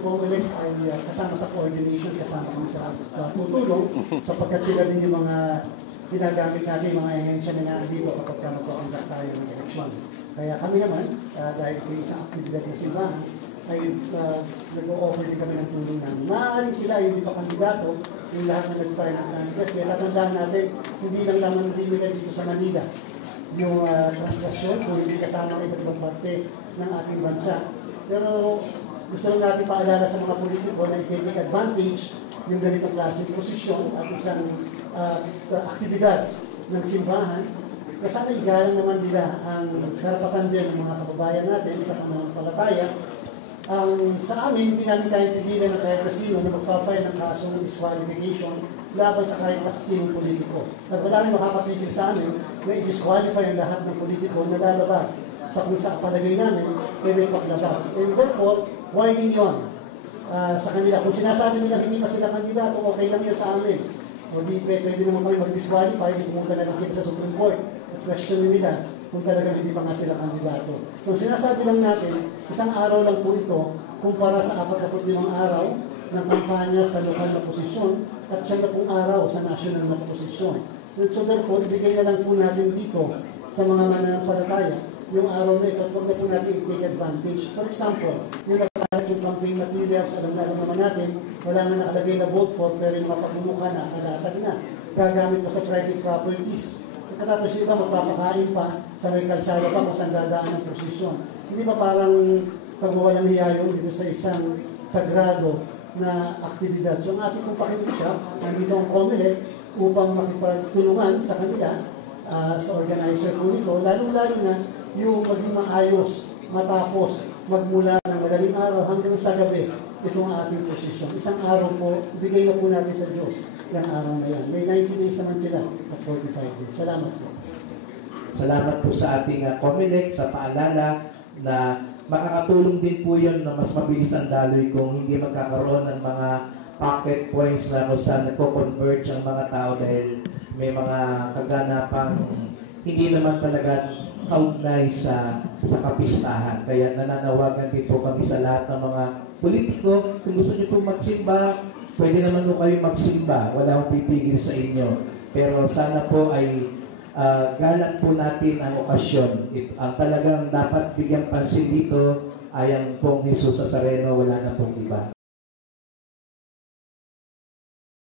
COMELEC ay kasama sa coordination, kasama kami sa tutulong sapagkat sila din yung mga ginagamit natin, mga ehensya na nandito kapag magpapanggap tayo ng eleksyon. Kaya kami naman, dahil ito yung isang aktibidad ng simbahan, ay nag-o-offer din kami ng tulong namin. Maaaring sila hindi pa kandidato, yung lahat na nag-file ng candidates. Kaya tatandaan natin, hindi lang naman limited dito sa Manila yung translasyon kung hindi kasama ang iba't ibang parte ng ating bansa. Pero gusto lang natin paalala sa mga politiko na i-take advantage yung ganitong klaseng posisyon at isang aktibidad ng simbahan na sana igalang naman nila ang karapatan din ng mga kababayan natin sa pananampalataya. Sa amin, hindi namin tayo pigilan ng kahit na sino na magpa-file ng kasong disqualification laban sa kahit na sinong politiko. At wala rin makakapigil sa amin na i-disqualify ang lahat ng politiko na lalabag sa kung sa palagay namin ay may paglabag. And therefore, warning yun sa kanila. Kung sinasabi nila hindi pa sila kandidato, okay lang yun sa amin. O di pwede naman kami mag-disqualify, pumunta na lang sila sa Supreme Court at question nila kung talagang hindi pa nga sila kandidato. So sinasabi lang natin, isang araw lang po ito kumpara sa 45 araw ng kampanya sa lokal na posisyon at 10 araw sa national na posisyon. So therefore, ibigay na lang po natin dito sa mga mananampalataya yung araw na ito at huwag na po natin i-take advantage. For example, yung nakalat yung campaign materials, alam naman natin, wala nga nakalagay na vote for, pero yung mga pagmumukha na, kalatag na, gagamit pa sa private properties. Katapos yung iba, magpapakain pa sa may kalsada pa kung saan dadaan ang posisyon. Hindi ba parang pagwawalang hiya yun dito sa isang sagrado na aktibidad? So ang ating pong pakiusap, nandito ang COMELEC upang makipagtulungan sa kanila, sa organizer po nito, lalo-lalo na yung maging maayos matapos magmula ng madaling araw hanggang sa gabi itong ating posisyon. Isang araw po, ibigay na po natin sa Diyos yung araw na yan. May 90 days naman sila at 45 days. Salamat po. Salamat po sa ating COMELEC sa paalala na makakatulong din po yun na mas mabilis ang daloy kung hindi magkakaroon ng mga pocket points na kung saan nagko-converge ang mga tao dahil may mga kaganapang hindi naman talaga kaugnay sa kapistahan. Kaya nananawagan din po kami sa lahat ng mga politiko. Kung gusto niyo po magsimba, pwede naman po kayo magsimba. Wala akong pipigil sa inyo. Pero sana po ay galat po natin ang okasyon. Ang talagang dapat bigyan pansin dito ay ang pong Jesus Nazareno, wala na pong iba.